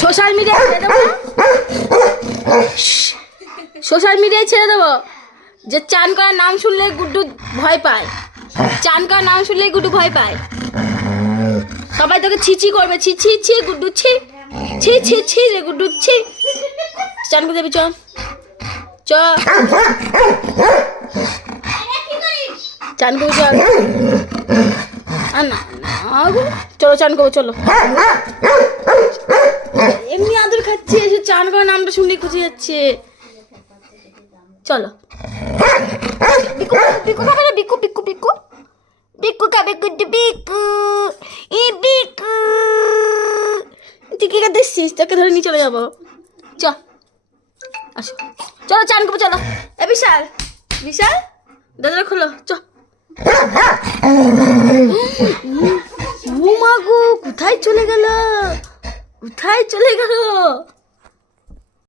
Social মিডিয়ায় ছেড়ে দেবো, সোশ্যাল মিডিয়ায় ছেড়ে দেবো যে চান করার নাম শুনলে গুড্ডু ভয় পায়, চান করার নাম শুনলে গুড্ডু ভয় পায়। সবাই তোকে ছিছি করবে, ছি ছি ছি গুড্ডু ছি, ছি ছি ছি রে গুড্ডু ছি। চান করে দেবি, চ চ চান করবি, চল। না চলো চান করবো, চলো। এমনি আদর খাচ্ছে, এসে চান করার নামটা শুনলে খুঁজে যাচ্ছে। চলো বিকু বিকু খাবে না, বিকু বিকু বিকু বিকু খাবে, গুড্ডু বিকু ই বিকু। তুই কি দেখছিস? তোকে ধরে নিয়ে চলে যাবো, চ আসো, চলো চান করবো, চলো। এ বিশাল, বিশাল দরজা খোলো, চ। ও মা গো, কোথায় চলে গেল, কোথায় চলে গেল?